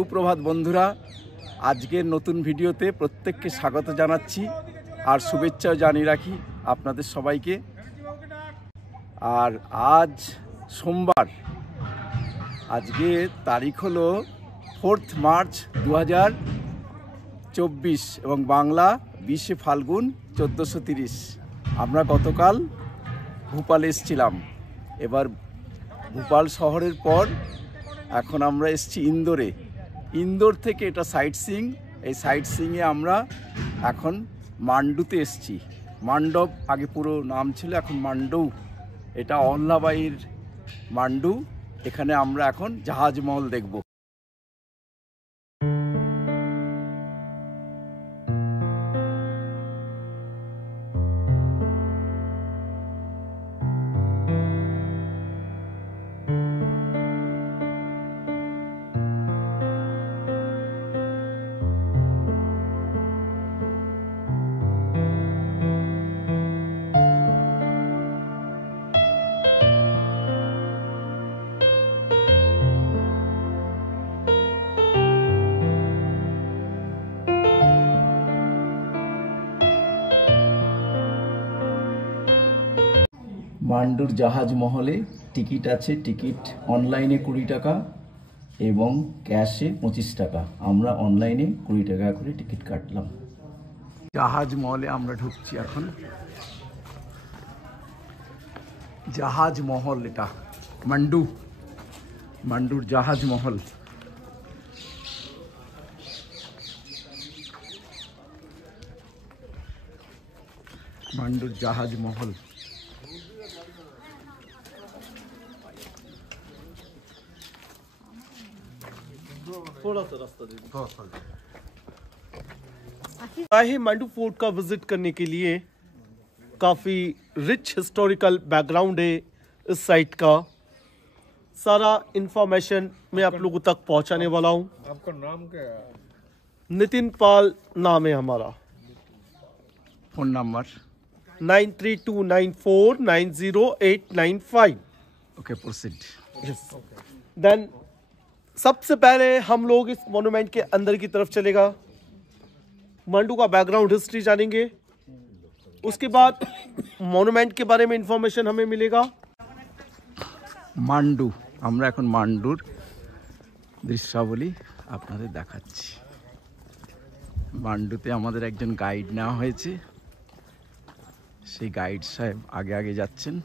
সুপ্রভাত বন্ধুরা, আজকের নতুন ভিডিওতে প্রত্যেককে স্বাগত জানাচ্ছি আর শুভেচ্ছাও জানিয়ে রাখি আপনাদের সবাইকে। আর আজ সোমবার, আজকে তারিখ হলো 4 মার্চ 2024 এবং বাংলা 20 ফাল্গুন 1430। আমরা গতকাল ভোপাল এসেছিলাম। এবার ভোপাল শহরের পর এখন আমরা এসেছি ইন্দোরে। ইন্দোর থেকে এটা সাইট সিইং, এই সাইট সিইংয়ে আমরা এখন মান্ডুতে এসেছি। মান্ডব আগে পুরো নাম ছিল, এখন মান্ডু। এটা অহল্যাবাঈর মান্ডু। এখানে আমরা এখন জাহাজমহল দেখব। মান্ডুর জাহাজ মহলে টিকিট আছে। টিকিট অনলাইনে 20 টাকা এবং ক্যাশে 25 টাকা। আমরা অনলাইনে 20 টাকা করে টিকিট কাটলাম। জাহাজ মহলে আমরা ঢুকছি এখন। জাহাজ মহল, এটা মান্ডুর জাহাজ মহল। মান্ডুর জাহাজ মহল। थोड़ा सा रास्ता दे दीजिए। मांडू फोर्ट का विजिट करने के लिए काफी रिच हिस्टोरिकल बैकग्राउंड है इस साइट का। सारा इंफॉर्मेशन मैं आप लोगों तक पहुंचाने वाला हूं। आपका नाम क्या है? नितिन पाल नाम है हमारा। Phone number 9329490895। Okay, proceed. Then सबसे पहले हम लोग इस मॉन्यूमेंट के अंदर की तरफ चलेगा, मांडू का बैकग्राउंड हिस्ट्री जानेंगे। उसके बाद मॉन्यूमेंट के बारे में इंफॉर्मेशन हमें मिलेगा। মান্ডু, আমরা এখন মান্ডুর দৃশ্যাবলী আপনাদের দেখাচ্ছি। মান্ডুতে আমাদের একজন গাইড নেওয়া হয়েছে। সেই গাইড সাহেব আগে আগে যাচ্ছেন।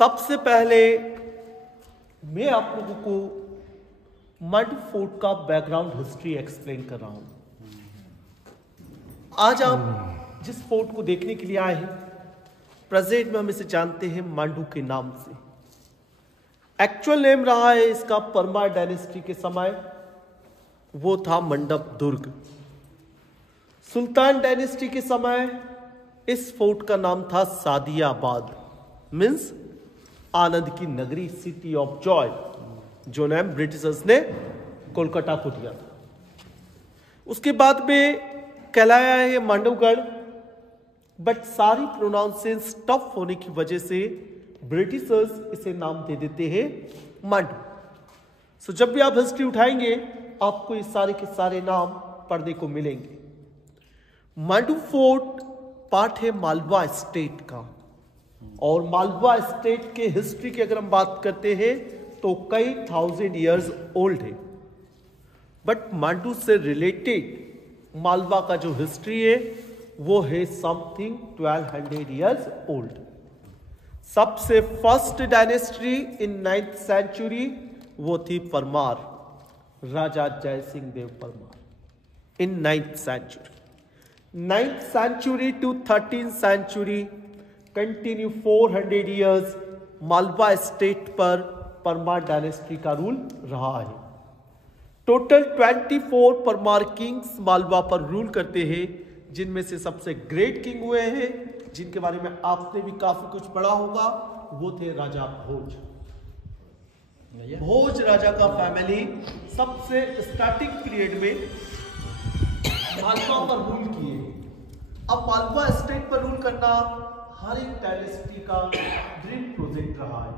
सबसे पहले मैं आप लोगों को मांडू फोर्ट का बैकग्राउंड हिस्ट्री एक्सप्लेन कर रहा हूं। आज आप जिस फोर्ट को देखने के लिए आए हैं, प्रेजेंट में हम इसे जानते हैं मांडू के नाम से। एक्चुअल नेम रहा है इसका परमार डायनेस्टी के समय, वो था मंडप दुर्ग। सुल्तान डायनेस्टी के समय इस फोर्ट का नाम था सादियाबाद, मीन्स आनंद की नगरी, सिटी ऑफ जॉय, जो नाम ब्रिटिशर्स ने कोलकाता को दिया था। उसके बाद में कहलाया है ये मांडवगढ़, बट सारी प्रोनाउंसिएशन टफ होने की वजह से ब्रिटिशर्स इसे नाम दे देते हैं मांडू। सो जब भी आप हिस्ट्री उठाएंगे आपको ये सारे के सारे नाम पढ़ने को मिलेंगे। मांडू फोर्ट पार्ट है मालवा स्टेट का, और मालवा स्टेट के हिस्ट्री की अगर हम बात करते हैं तो कई 1000 ईयर्स ओल्ड है। बट मांडू से रिलेटेड मालवा का जो हिस्ट्री है वो है समथिंग 1200 ईयर्स ओल्ड। सबसे first dynasty in 9th century वो थी Parmar, Raja Jai Singh Dev Parmar in 9th century. 9th century to 13th century continue 400 years Malwa state पर परमार डायनेस्टी का रूल रहा है। टोटल 24 परमार किंग्स मालवा पर रूल करते हैं, जिनमें से सबसे ग्रेट किंग हुए हैं जिनके बारे में आपने भी काफी कुछ पढ़ा होगा, वो थे राजा भोज। भोज राजा का फैमिली सबसे स्टार्टिंग पीरियड में मालवा पर रूल किए। अब मालवा स्टेट पर रूल करना हर एक डायनेस्टी का ड्रीम प्रोजेक्ट रहा है।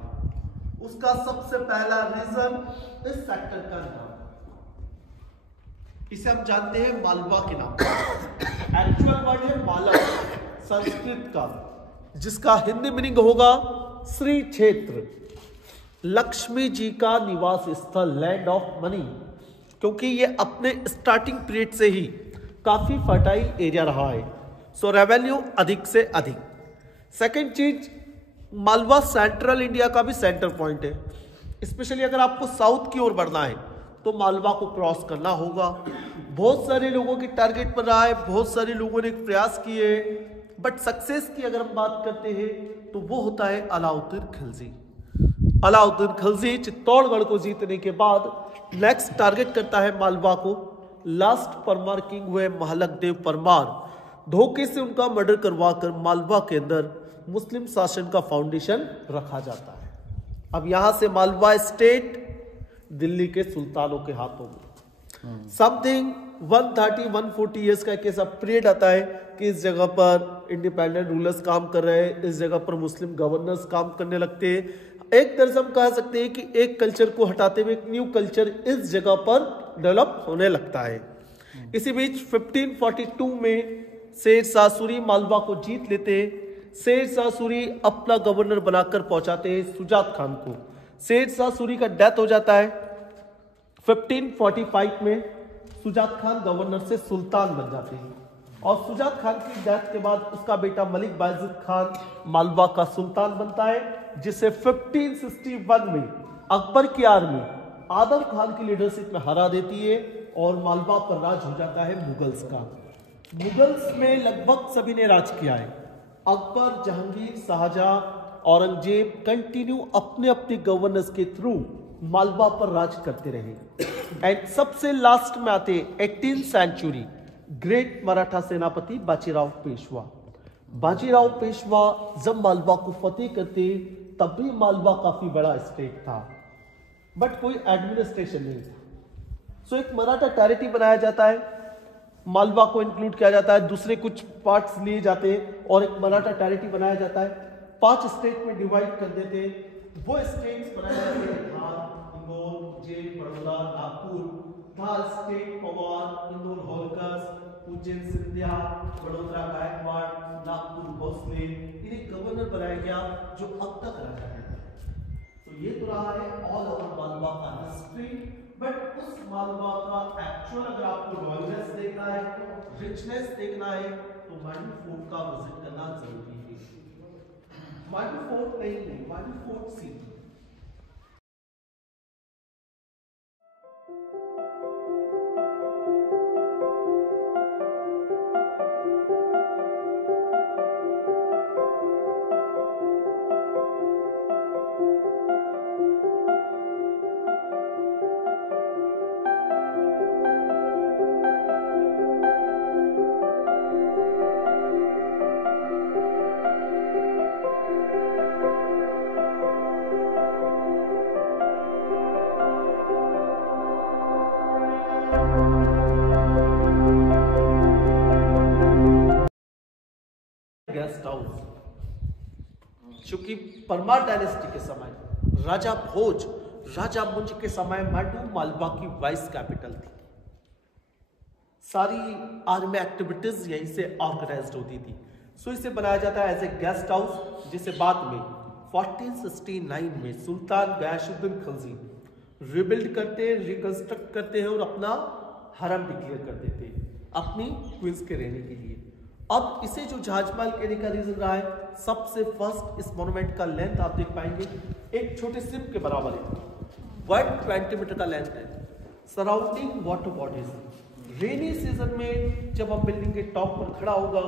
उसका सबसे पहला रीजन इस सेक्टर का नाम, इसे हम जानते हैं मालवा के नाम। एक्चुअल वर्ड है मालव, संस्कृत का, जिसका हिंदी मीनिंग होगा श्री क्षेत्र, लक्ष्मी जी का निवास स्थल, लैंड ऑफ मनी, क्योंकि ये अपने स्टार्टिंग पीरियड से ही काफी फर्टाइल एरिया रहा है। सो रेवेन्यू अधिक से अधिक। सेकेंड चीज, मालवा सेंट्रल इंडिया का भी सेंटर पॉइंट है। स्पेशली अगर आपको साउथ की ओर बढ़ना है तो मालवा को क्रॉस करना होगा। बहुत सारे लोगों की टारगेट पर रहा है, बहुत सारे लोगों ने प्रयास किए, बट सक्सेस की अगर हम बात करते हैं तो वो होता है अलाउद्दीन खिलजी। अलाउद्दीन खिलजी चित्तौड़गढ़ को जीतने के बाद नेक्स्ट टारगेट करता है मालवा को। लास्ट परमार किंग हुए महलक देव परमार, धोखे से उनका मर्डर करवाकर मालवा के अंदर मुस्लिम शासन का फाउंडेशन रखा जाता है। अब यहां से मालवा स्टेट दिल्ली के सुल्तानों के हाथों में समथिंग 130-140 ईयर्स का एक ऐसा पीरियड आता है कि इस जगह पर इंडिपेंडेंट रूलर्स काम कर रहे हैं, इस जगह पर मुस्लिम गवर्नर्स काम करने लगते हैं। एक तरह से हम कह सकते हैं कि एक कल्चर को हटाते हुए एक न्यू कल्चर इस जगह पर डेवलप होने लगता है। इसी बीच 1542 में शेर शाह सूरी मालवा को जीत लेते हैं। शेर शाह सूरी अपना गवर्नर बनाकर पहुंचाते हैं सुजात खान को। शेर शाह सूरी का डेथ हो जाता है 1545 में। सुजात खान गवर्नर से सुल्तान बन जाते हैं, और सुजात खान की डेथ के बाद उसका बेटा मलिक बायजिद खान मालवा का सुल्तान बनता है, जिसे 1561 में अकबर की आर्मी आदम खान की लीडरशिप में हरा देती है और मालवा पर राज हो जाता है मुगल्स का। मुगल्स में लगभग सभी ने राज किया है। अकबर, जहांगीर, शाहजहां, औरंगजेब कंटिन्यू अपने अपने गवर्नर्स के थ्रू मालवा पर राज करते रहे। एंड सबसे लास्ट में आते 18th सेंचुरी ग्रेट मराठा सेनापति बाजीराव पेशवा। बाजीराव पेशवा जब मालवा को फतेह करते तब भी मालवा काफी बड़ा स्टेट था, बट कोई एडमिनिस्ट्रेशन नहीं था। सो एक मराठा टेरिटरी बनाया जाता है, मालवा को इंक्लूड किया जाता है, दूसरे कुछ पार्ट्स लिए जाते हैं और एक मराठा टेरिटरी बनाया जाता है। 5 स्टेट में डिवाइड कर देते हैं। वो स्टेट्स बनाए जाते हैं धार, इंदौर, उज्जैन, बड़ौदा, नागपुर। धार स्टेट पवार, इंदौर होलकर्स, उज्जैन सिंधिया, बड़ौदा गायकवाड़, नागपुर भोसले, इन्हें गवर्नर बनाया गया जो अब तक राजा है। तो ये तो रहा है ऑल ओवर मालवा का हिस्ट्री। बट उस मालवा का एक्चुअल अगर आपको रॉयल्स देखना है, रिचनेस देखना है, तो मांडू फोर्ट का विजिट करना जरूरी है। मांडू फोर्ट नहीं, मांडू फोर्ट सी। गेस्ट हाउस, चूंकि परमार डायनेस्टी के समय राजा भोज, राजा मुंज के समय मांडू मालवा की वाइस कैपिटल थी। सारी आर्मी एक्टिविटीज यहीं से ऑर्गेनाइज्ड होती थी। सो इसे बनाया जाता है एज ए गेस्ट हाउस, जिसे बाद में 1469 में सुल्तान गयासुद्दीन खिलजी रिबिल्ड करते, रिकंस्ट्रक्ट करते हैं और अपना हरम डिक्लेयर कर देते हैं अपनी क्वींस के रहने के लिए। अब इसे जो जहाजमहल कहने का रीजन रहा है, सबसे फर्स्ट इस मोन्यूमेंट का लेंथ आप देख पाएंगे एक छोटे शिप के बराबर है, 120 मीटर का लेंथ है। Surrounding water bodies, rainy season में जब हम बिल्डिंग के टॉप पर खड़ा होगा,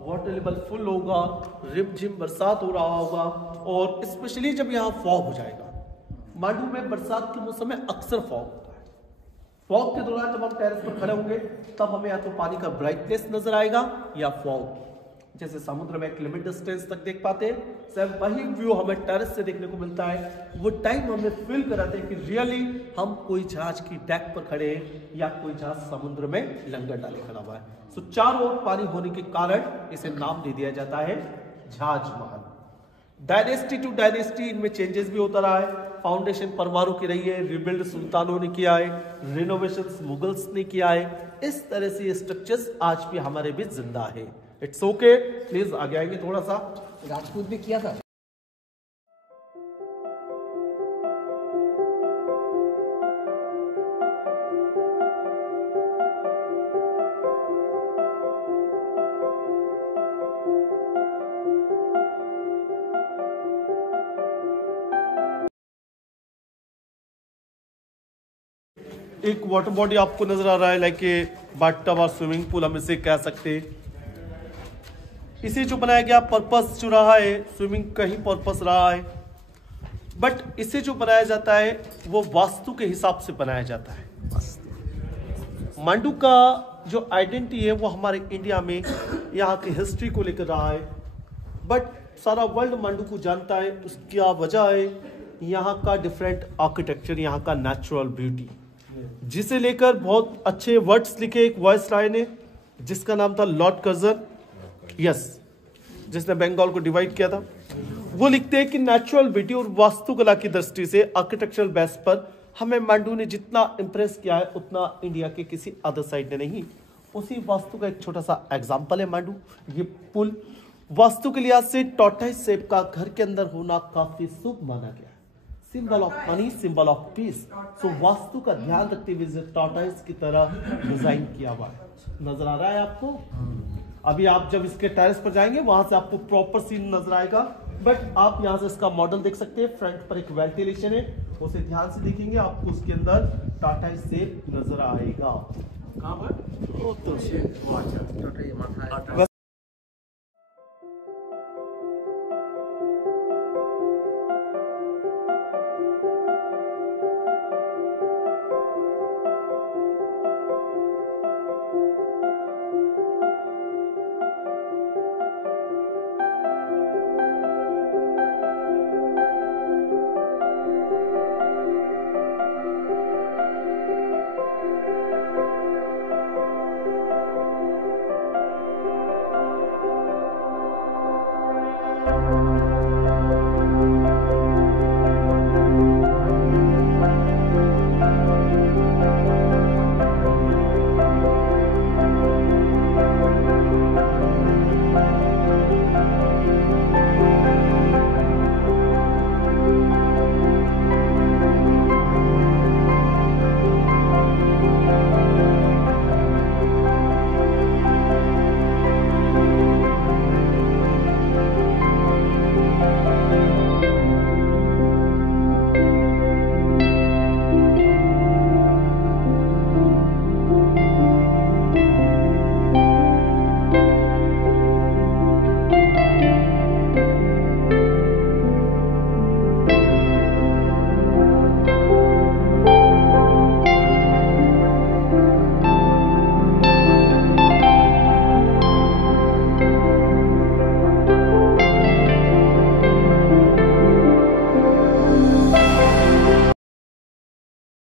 वाटर लेवल फुल होगा, रिमझिम बरसात हो रहा होगा, और स्पेशली जब यहाँ फॉग हो जाएगा। मांडू में बरसात के मौसम में अक्सर फॉग होता है। फॉग के दौरान जब हम टेरेस पर खड़े होंगे तब हमें या तो पानी का ब्राइटनेस नजर आएगा या फॉग, जैसे समुद्र में एक लिमिट डिस्टेंस तक देख पाते हैं, सर वही व्यू हमें टेरेस से देखने को मिलता है। वो टाइम हमें फील कराते हैं कि रियली हम कोई जहाज की डेक पर खड़े हैं या कोई जहाज समुद्र में लंगर डाले खड़ा हुआ है। सो चारों ओर पानी होने के कारण इसे नाम दे दिया जाता है जहाज महल। डायनेस्टी टू डायनेस्टी इनमें चेंजेस भी होता रहा है। फाउंडेशन परमारों की रही है, रिबिल्ड सुल्तानों ने किया है, रिनोवेशंस मुगल्स ने किया है। इस तरह से ये स्ट्रक्चर्स आज भी हमारे बीच जिंदा है। इट्स ओके, प्लीज आगे आएंगे थोड़ा सा। राजपूत भी किया था। एक वाटर बॉडी आपको नजर आ रहा है, लाइक ए बाथटब और स्विमिंग पूल हम इसे कह सकते हैं। इसे जो बनाया गया पर्पस जो रहा है, स्विमिंग का ही पर्पस रहा है, बट इसे जो बनाया जाता है वो वास्तु के हिसाब से बनाया जाता है। मांडू का जो आइडेंटिटी है वो हमारे इंडिया में यहाँ की हिस्ट्री को लेकर रहा है, बट सारा वर्ल्ड मांडू को जानता है। उसकी वजह है यहाँ का डिफरेंट आर्किटेक्चर, यहाँ का नेचुरल ब्यूटी, जिसे लेकर बहुत अच्छे वर्ड्स लिखे एक वायसराय ने, जिसका नाम था लॉर्ड कर्जन, यस, जिसने बंगाल को डिवाइड किया था। वो लिखते हैं कि नेचुरल ब्यूटी और वास्तुकला की दृष्टि से आर्किटेक्चरल बेस पर हमें मांडू ने जितना इंप्रेस किया है उतना इंडिया के किसी अदर साइड ने नहीं। उसी वास्तु का एक छोटा सा एग्जांपल है मांडू। ये पुल वास्तु के लिहाज से टॉर्टाइस शेप का घर के अंदर होना काफी शुभ माना गया है। Symbol of money, symbol of peace. So vastu का ध्यान रखते हुए टॉर्टाइस की तरह डिजाइन किया हुआ है। नजर आ रहा है आपको? अभी आप जब इसके टेरेस पर जाएंगे वहां से आपको प्रॉपर सीन नजर आएगा, बट आप यहां से इसका मॉडल देख सकते हैं। फ्रंट पर एक वेंटिलेशन है, उसे ध्यान से देखेंगे आपको उसके अंदर टाटाइस शेप नजर आएगा। कहां पर?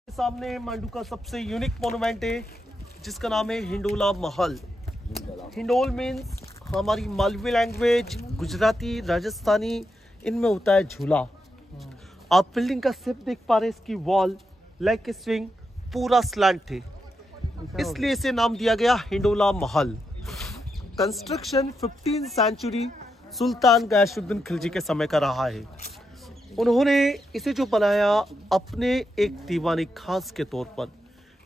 सामने मांडू का सबसे यूनिक मोन्यूमेंट है जिसका नाम है हिंडोला महल। हिंडोल मीन्स हमारी मालवी लैंग्वेज, गुजराती, राजस्थानी, इनमें होता है झूला। आप बिल्डिंग का शेप देख पा रहे हैं, इसकी वॉल, लेग स्विंग पूरा स्लैंट है, इसलिए इसे नाम दिया गया हिंडोला महल। कंस्ट्रक्शन 15th सेंचुरी सुल्तान गयासुद्दीन खिलजी के समय का रहा है। उन्होंने इसे जो बनाया अपने एक दीवानी खास के तौर पर,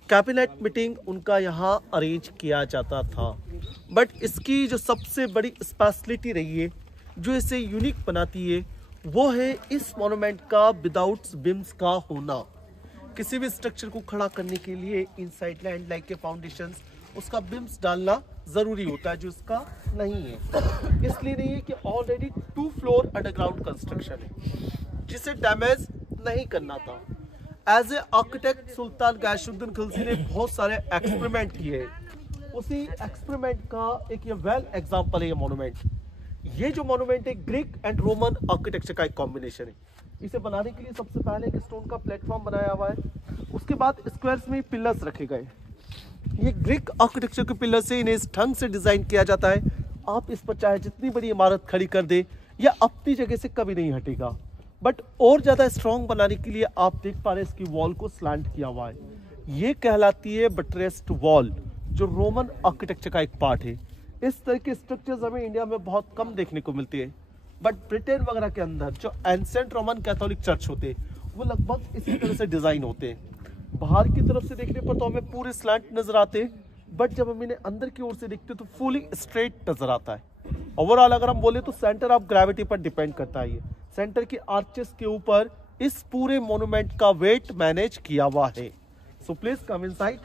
कैबिनेट मीटिंग उनका यहाँ अरेंज किया जाता था। बट इसकी जो सबसे बड़ी स्पेशलिटी रही है, जो इसे यूनिक बनाती है, वो है इस मोनूमेंट का विदाउट बिम्स का होना। किसी भी स्ट्रक्चर को खड़ा करने के लिए इनसाइड लैंड लाइक के फाउंडेशंस, उसका बिम्स डालना जरूरी होता है, जो इसका नहीं है। इसलिए नहीं है कि ऑलरेडी 2 फ्लोर अंडरग्राउंड कंस्ट्रक्शन है, जिसे डैमेज नहीं करना था। एज ए आर्किटेक्ट सुल्तान गयासुद्दीन खिलजी ने बहुत सारे एक्सपेरिमेंट किए हैं। उसी एक्सपेरिमेंट का एक ये वेल एग्जाम्पल है ये मोनूमेंट। ये जो मोनूमेंट है ग्रीक एंड रोमन आर्किटेक्चर का एक कॉम्बिनेशन है। इसे बनाने के लिए सबसे पहले एक स्टोन का प्लेटफॉर्म बनाया हुआ है, उसके बाद स्क्वायर्स में पिलर्स रखे गए। ये ग्रीक आर्किटेक्चर के पिलर से इन्हें इस ढंग से डिजाइन किया जाता है, आप इस पर चाहे जितनी बड़ी इमारत खड़ी कर दे, यह अपनी जगह से कभी नहीं हटेगा। बट और ज्यादा स्ट्रॉन्ग बनाने के लिए आप देख पा रहे हैं इसकी वॉल को स्लैंट किया हुआ है। ये कहलाती है बटरेस्ड वॉल, जो रोमन आर्किटेक्चर का एक पार्ट है। इस तरह के स्ट्रक्चर्स हमें इंडिया में बहुत कम देखने को मिलते हैं, बट ब्रिटेन वगैरह के अंदर जो एंसेंट रोमन कैथोलिक चर्च होते हैं, वो लगभग इसी तरह से डिजाइन होते हैं। बाहर की तरफ से देखने पर तो हमें पूरे स्लैंट नजर आते हैं, बट जब हम इन्हें अंदर की ओर से देखते हैं तो फुली स्ट्रेट नजर आता है। ओवरऑल अगर हम बोले तो सेंटर ऑफ ग्रेविटी पर डिपेंड करता है। ये सेंटर की आर्चेस के ऊपर इस पूरे मोनूमेंट का वेट मैनेज किया हुआ है। So please come inside.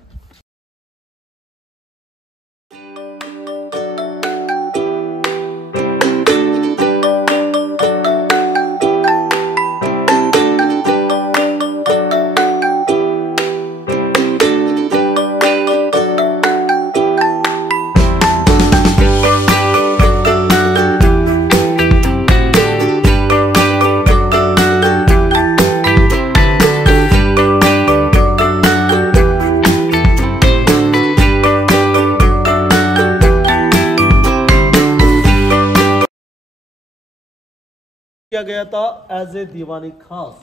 किया गया था एज ए दीवानी खास।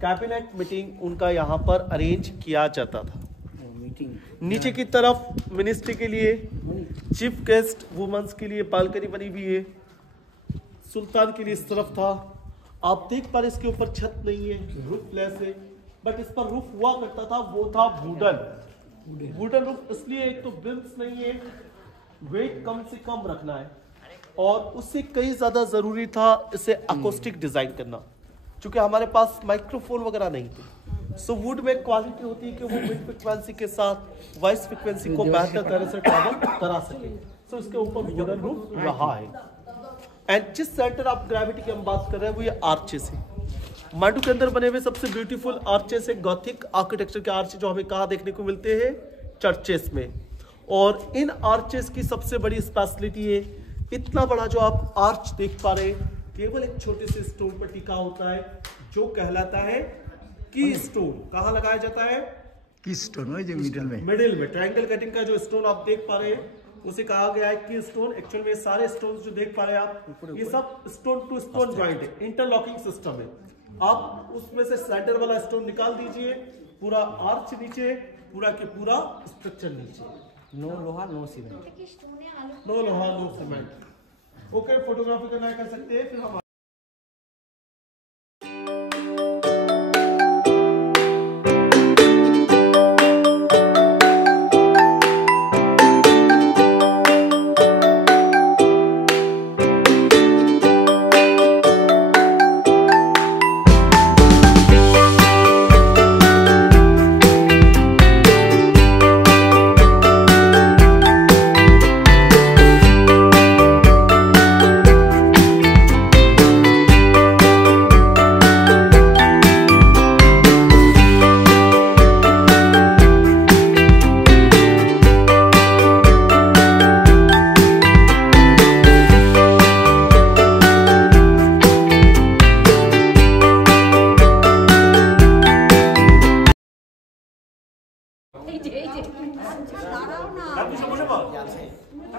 कैबिनेट मीटिंग उनका यहाँ पर अरेंज किया जाता था। नीचे की तरफ मिनिस्ट्री के लिए, चीफ गेस्ट वुमेन्स के लिए बालकनी बनी हुई है। सुल्तान के लिए इस तरफ था। आप देख पा रहे इसके ऊपर छत नहीं है, रूफ लेस है, बट इस पर रूफ हुआ करता था, वो था वुडन रूफ। इसलिए एक तो बिम्स नहीं है, वेट कम से कम रखना है, और उससे कई ज्यादा जरूरी था इसे अकोस्टिक डिजाइन करना, क्योंकि हमारे पास माइक्रोफोन वगैरह नहीं थे। सो वुड में क्वालिटी होती है कि वो मिड फ्रिक्वेंसी के साथ वॉइस फ्रिक्वेंसी को बेहतर तरह से ट्रैवल करा सके। सो इसके ऊपर वुडन रूफ रहा है। एंड जिस सेंटर ऑफ ग्रेविटी की हम बात कर रहे हैं वो ये आर्चेस है। मांडू के अंदर बने हुए सबसे ब्यूटीफुल आर्चेस है, गॉथिक आर्किटेक्चर के आर्चेस, जो हमें कहाँ देखने को मिलते हैं, चर्चेस में। और इन आर्चेस की सबसे बड़ी स्पेशलिटी है, इतना बड़ा जो आप आर्च देख पा रहे हैं, केवल एक छोटे से स्टोन पर टिका होता है, जो कहलाता है की स्टोन। कहाँ लगाया जाता है? की स्टोन, जो मिडिल में ट्रायंगल कटिंग का जो स्टोन आप देख पा रहे हैं, उसे कहा गया है की स्टोन। एक्चुअल में सारे स्टोन जो देख पा रहे हैं आप, ये सब स्टोन टू स्टोन ज्वाइंट है, इंटरलॉकिंग सिस्टम है। आप उसमें से सेंटर वाला स्टोन निकाल दीजिए, पूरा आर्च नीचे, पूरा के पूरा स्ट्रक्चर नीचे। नो लोहा नो सीमेंट, नो लोहा नो सीमेंट। ओके, फोटोग्राफी करना कर सकते हैं। फिर हम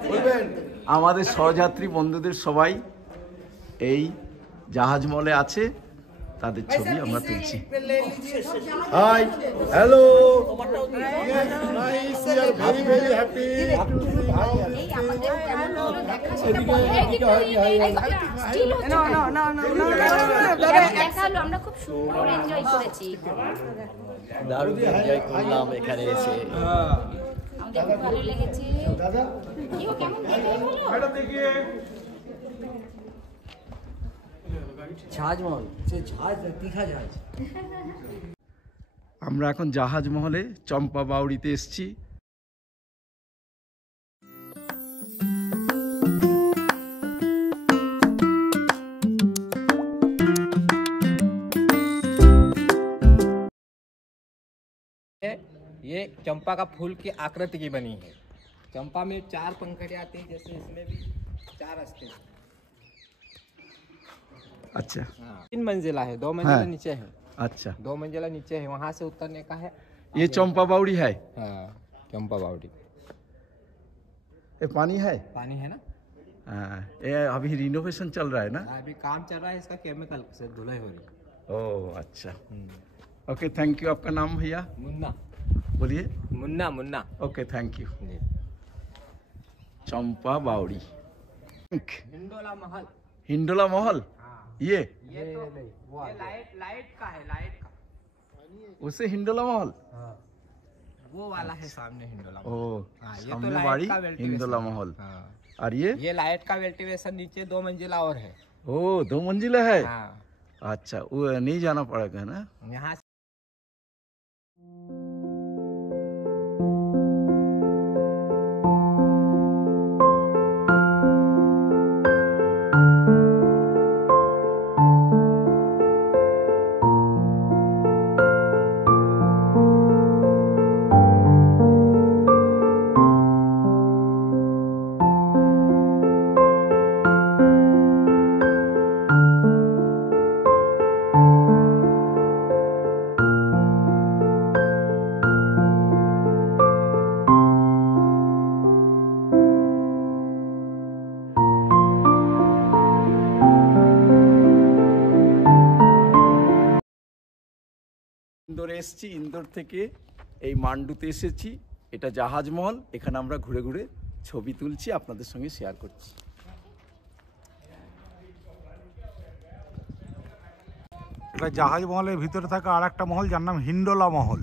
বলবেন আমাদের সহযাত্রী বন্ধুদের সবাই এই জাহাজ মলে আছে, তাদের ছবি আমরা তুলছি। হাই, হ্যালো, আমরা খুব সুন্দর এনজয় করেছি, দারুণ এনজয় করলাম এখানে এসে। আমাদের খুব ভালো লেগেছে। কেউ কেমন দেখে বলো? जहाज महल से जहाज तीखा जहाज আমরা এখন জাহাজ মহলে চম্পা বাউড়িতে এসেছি। ये चंपा का फूल की आकृति की बनी है। चंपा में 4 पंखुड़ियाँ आती हैं, जैसे इसमें भी 4 रास्ते हैं। अच्छा, 3 मंजिला है, 2 मंजिला हाँ। नीचे है, अच्छा, 2 मंजिला नीचे है, वहाँ से उतरने का है। ये चंपा बाउड़ी है। हाँ, चंपा बावड़ी ये पानी है। पानी है ना। हाँ, ये अभी रिनोवेशन चल रहा है ना। अभी काम चल रहा है, इसका केमिकल से धुलाई हो रही है। ओह अच्छा, ओके, थैंक यू। आपका नाम भैया मुन्ना, बोलिए। Munna, Munna. Okay, thank you. जी। चंपा बावड़ी, हिंडोला महल। हिंडोला महल, ये ये तो ये लाइट का है, लाइट का। उसे हिंडोला महल। वो वाला है सामने हिंडोला महल। ओ, हाँ, ये तो सामने लाइट बाड़ी का वेल्टिवेशन हिंडोला है। महल। हाँ। और ये लाइट का वेल्टिवेशन नीचे 2 मंजिला और है। ओ 2 मंजिला है। हाँ, अच्छा, वो नहीं जाना पड़ेगा ना। यहाँ से ইন্দোরে এসেছি, ইন্দোর থেকে এই মান্ডুতে এসেছি। এটা জাহাজ মহল, এখানে আমরা ঘুরে ঘুরে ছবি তুলছি, আপনাদের সঙ্গে শেয়ার করছি। এটা জাহাজ মহলের ভিতরে থাকা আর একটা মহল, যার নাম হিন্ডোলা মহল।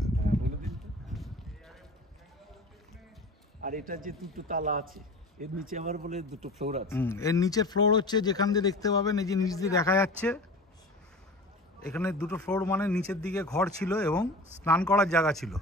আর এটা যে 2টো তালা আছে, এর নিচে আবার বলে 2টো ফ্লোর আছে। এর নিচের ফ্লোর হচ্ছে যেখান দিয়ে দেখতে পাবেন, এই যে নিচ দিয়ে দেখা যাচ্ছে, এখানে 2টো ফ্লোর, মানে নিচের দিকে ঘর ছিল এবং স্নান করার জায়গা ছিল।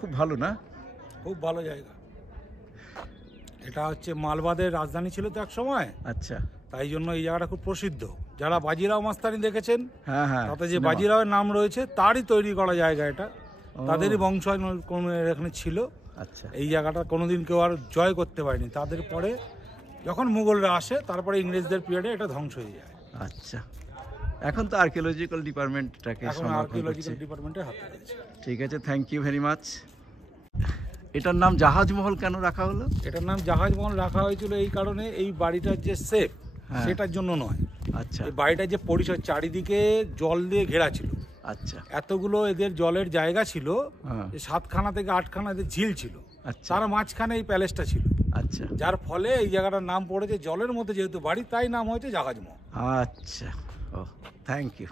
খুব ভালো না? খুব ভালো জায়গা। এটা হচ্ছে মালবাদের রাজধানী ছিল তো এক সময়, আচ্ছা। তাই জন্য এই জায়গাটা খুব প্রসিদ্ধ। যারা বাজিরাও মাস্তানি দেখেছেন, হ্যাঁ হ্যাঁ, তাতে যে সিনেমা। বাজিরাওয়ের নাম রয়েছে তারই তৈরি করা জায়গা এটা। ও। তাদেরই বংশানুক্রম এখানে ছিল। আচ্ছা এই জায়গাটা কোনোদিন কেউ আর জয় করতে পারেনি। তাদের পরে যখন মুঘলরা আসে, তারপরে ইংরেজদের পিরিয়ডে এটা ধ্বংস হয়ে যায়। আচ্ছা, এখন তো আর্কিওলজিক্যাল ডিপার্টমেন্টটাকে এখন সংরক্ষণ করছে। আর্কিওলজিক্যাল ডিপার্টমেন্টের হাতে রয়েছে। ঠিক আছে, থ্যাংক ইউ ভেরি মাচ। এটার নাম জাহাজমহল কেন রাখা হলো? এটার নাম জাহাজমহল রাখা হয়েছিল এই কারণে, এই বাড়িটার যে শেপ হ্যাঁ। সেটার জন্য নয়। আচ্ছা এই বাড়িটার যে পরিসর, চারিদিকে জল দিয়ে ঘেরা ছিল। আচ্ছা এতগুলো এদের জলের জায়গা ছিল, হ্যাঁ। যে 7খানা থেকে 8খানা এদের ঝিল ছিল। আচ্ছা তার মাঝখানে এই প্যালেসটা ছিল, আচ্ছা যার ফলে এই জায়গাটার নাম পড়েছে জলের মধ্যে যেহেতু বাড়ি, তাই নাম হয়েছে জাহাজমহল। আচ্ছা, ও থ্যাংক ইউ।